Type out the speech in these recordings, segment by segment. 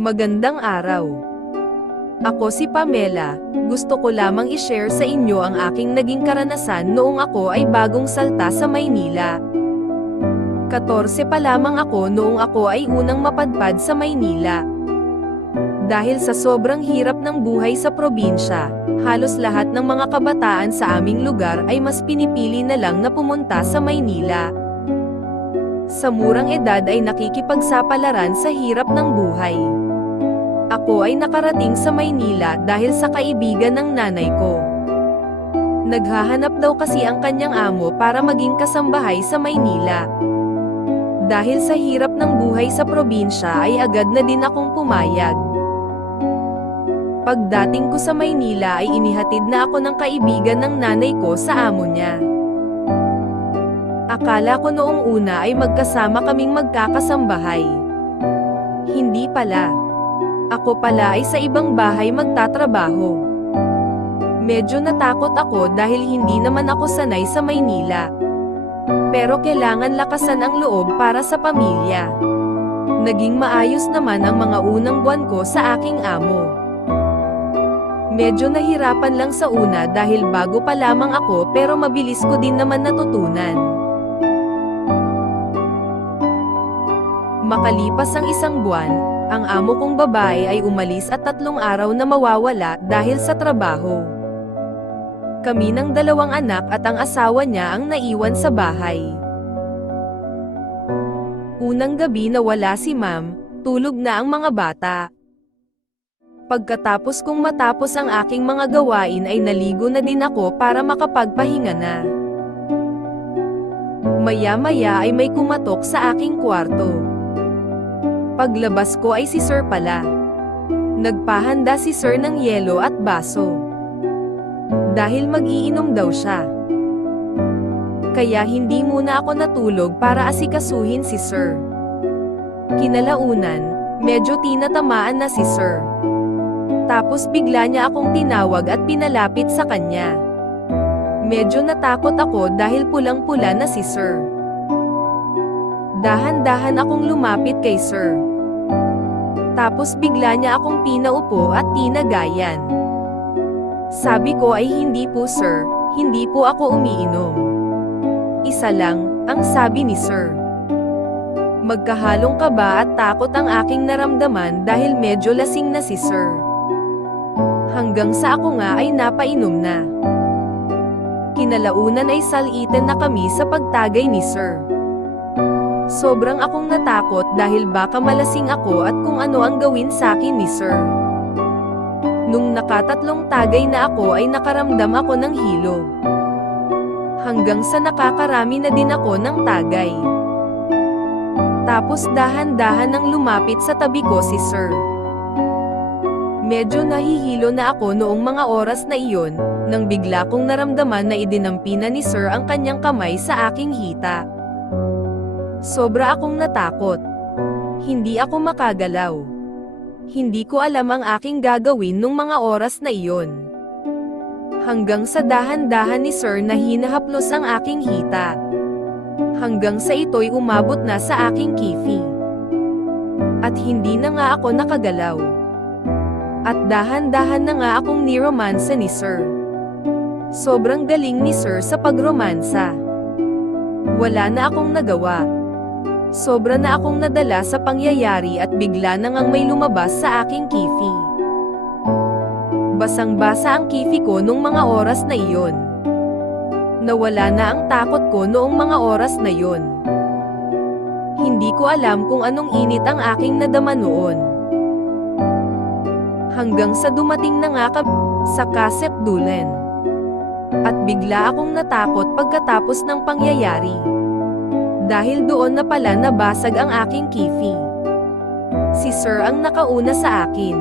Magandang araw. Ako si Pamela, gusto ko lamang i-share sa inyo ang aking naging karanasan noong ako ay bagong salta sa Maynila. 14 pa lamang ako noong ako ay unang mapadpad sa Maynila. Dahil sa sobrang hirap ng buhay sa probinsya, halos lahat ng mga kabataan sa aming lugar ay mas pinipili na lang na pumunta sa Maynila. Sa murang edad ay nakikipagsapalaran sa hirap ng buhay. Ako ay nakarating sa Maynila dahil sa kaibigan ng nanay ko. Naghahanap daw kasi ang kanyang amo para maging kasambahay sa Maynila. Dahil sa hirap ng buhay sa probinsya ay agad na din akong pumayag. Pagdating ko sa Maynila ay inihatid na ako ng kaibigan ng nanay ko sa amo niya. Akala ko noong una ay magkasama kaming magkakasambahay. Hindi pala. Ako pala ay sa ibang bahay magtatrabaho. Medyo natakot ako dahil hindi naman ako sanay sa Maynila. Pero kailangan lakasan ang loob para sa pamilya. Naging maayos naman ang mga unang buwan ko sa aking amo. Medyo nahirapan lang sa una dahil bago pa lamang ako pero mabilis ko din naman natutunan. Makalipas ang isang buwan, ang amo kong babae ay umalis at 3 araw na mawawala dahil sa trabaho. Kami ng 2 anak at ang asawa niya ang naiwan sa bahay. Unang gabi na wala si ma'am, tulog na ang mga bata. Pagkatapos kong matapos ang aking mga gawain ay naligo na din ako para makapagpahinga na. Maya-maya ay may kumatok sa aking kwarto. Paglabas ko ay si Sir pala. Nagpahanda si Sir ng yelo at baso. Dahil mag-iinom daw siya. Kaya hindi muna ako natulog para asikasuhin si Sir. Kinalaunan, medyo tinatamaan na si Sir. Tapos bigla niya akong tinawag at pinalapit sa kanya. Medyo natakot ako dahil pulang-pula na si Sir. Dahan-dahan akong lumapit kay Sir. Tapos bigla niya akong pinaupo at tinagayan. Sabi ko ay hindi po sir, hindi po ako umiinom. Isa lang, ang sabi ni Sir. Magkahalong kaba at takot ang aking naramdaman dahil medyo lasing na si Sir. Hanggang sa ako nga ay napainom na. Kinalaunan ay salitan na kami sa pagtagay ni Sir. Sobrang akong natakot dahil baka malasing ako at kung ano ang gawin sa akin ni Sir. Nung nakatatlong tagay na ako ay nakaramdam ako ng hilo. Hanggang sa nakakarami na din ako ng tagay. Tapos dahan-dahan nang lumapit sa tabi ko si Sir. Medyo nahihilo na ako noong mga oras na iyon, nang bigla kong naramdaman na idinampi na ni Sir ang kanyang kamay sa aking hita. Sobra akong natakot. Hindi ako makagalaw. Hindi ko alam ang aking gagawin nung mga oras na iyon. Hanggang sa dahan-dahan ni Sir na hinahaplos ang aking hita. Hanggang sa ito'y umabot na sa aking kifi. At hindi na nga ako nakagalaw. At dahan-dahan na nga akong niromansa ni Sir. Sobrang galing ni Sir sa pagromansa. Wala na akong nagawa. Sobra na akong nadala sa pangyayari at bigla na ngang may lumabas sa aking kifi. Basang-basa ang kifi ko nung mga oras na iyon. Nawala na ang takot ko noong mga oras na iyon. Hindi ko alam kung anong init ang aking nadama noon. Hanggang sa dumating na nga kami sa Kasepdulen. At bigla akong natakot pagkatapos ng pangyayari. Dahil doon na pala nabasag ang aking kifi. Si Sir ang nakauna sa akin.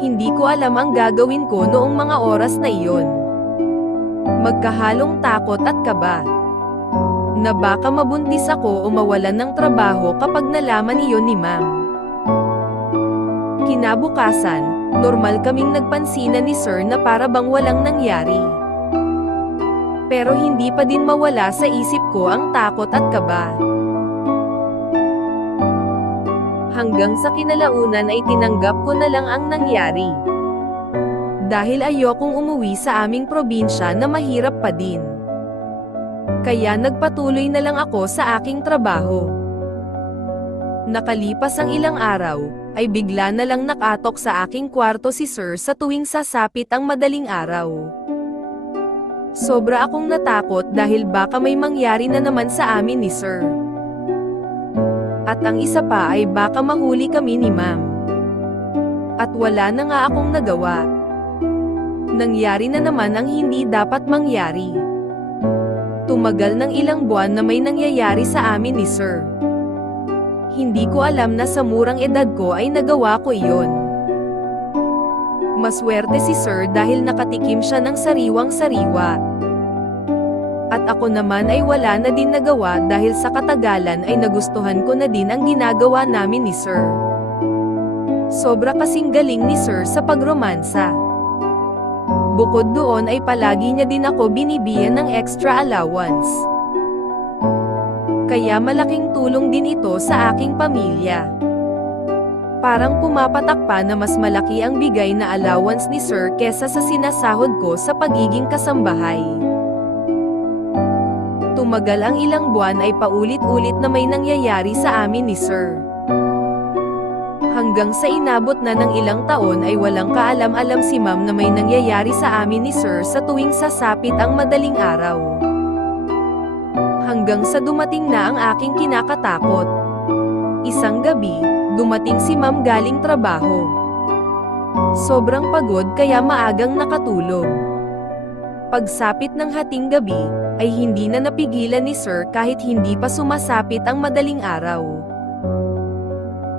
Hindi ko alam ang gagawin ko noong mga oras na iyon. Magkahalong takot at kaba. Na baka mabuntis ako o mawalan ng trabaho kapag nalaman iyon ni Ma'am. Kinabukasan, normal kaming nagpansinan ni Sir na para bang walang nangyari. Pero hindi pa din mawala sa isip ko ang takot at kaba. Hanggang sa kinalaunan ay tinanggap ko na lang ang nangyari. Dahil ayokong umuwi sa aming probinsya na mahirap pa din. Kaya nagpatuloy na lang ako sa aking trabaho. Nakalipas ang ilang araw, ay bigla na lang nakatok sa aking kwarto si Sir sa tuwing sasapit ang madaling araw. Sobra akong natakot dahil baka may mangyari na naman sa amin ni Sir. At ang isa pa ay baka mahuli kami ni Ma'am. At wala na nga akong nagawa. Nangyari na naman ang hindi dapat mangyari. Tumagal ng ilang buwan na may nangyayari sa amin ni Sir. Hindi ko alam na sa murang edad ko ay nagawa ko iyon. Maswerte si Sir dahil nakatikim siya ng sariwang-sariwa. At ako naman ay wala na din nagawa dahil sa katagalan ay nagustuhan ko na din ang ginagawa namin ni Sir. Sobra kasing galing ni Sir sa pagromansa. Bukod doon ay palagi niya din ako binibigyan ng extra allowance. Kaya malaking tulong din ito sa aking pamilya. Parang pumapatak pa na mas malaki ang bigay na allowance ni Sir kesa sa sinasahod ko sa pagiging kasambahay. Tumagal ang ilang buwan ay paulit-ulit na may nangyayari sa amin ni Sir. Hanggang sa inabot na ng ilang taon ay walang kaalam-alam si Ma'am na may nangyayari sa amin ni Sir sa tuwing sasapit ang madaling araw. Hanggang sa dumating na ang aking kinakatakot. Isang gabi, dumating si Ma'am galing trabaho. Sobrang pagod kaya maagang nakatulog. Pagsapit ng hating gabi, ay hindi na napigilan ni Sir kahit hindi pa sumasapit ang madaling araw.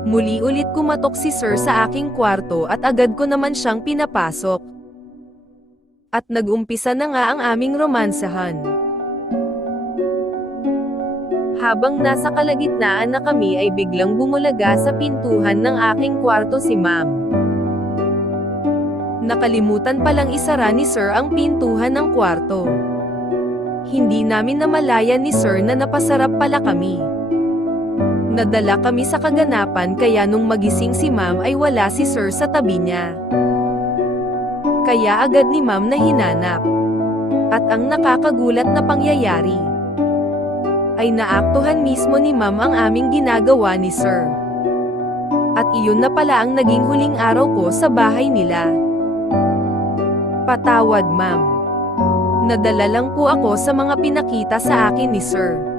Muli ulit kumatok si Sir sa aking kwarto at agad ko naman siyang pinapasok. At nag-umpisa na nga ang aming romansahan. Habang nasa kalagitnaan na kami ay biglang bumulaga sa pintuhan ng aking kwarto si Ma'am. Nakalimutan palang isara ni Sir ang pintuhan ng kwarto. Hindi namin namalayan ni Sir na napasarap pala kami. Nadala kami sa kaganapan kaya nung magising si Ma'am ay wala si Sir sa tabi niya. Kaya agad ni Ma'am na hinanap. At ang nakakagulat na pangyayari ay naaktuhan mismo ni Ma'am ang aming ginagawa ni Sir. At iyon na pala ang naging huling araw ko sa bahay nila. Patawad Ma'am. Nadala lang po ako sa mga pinakita sa akin ni Sir.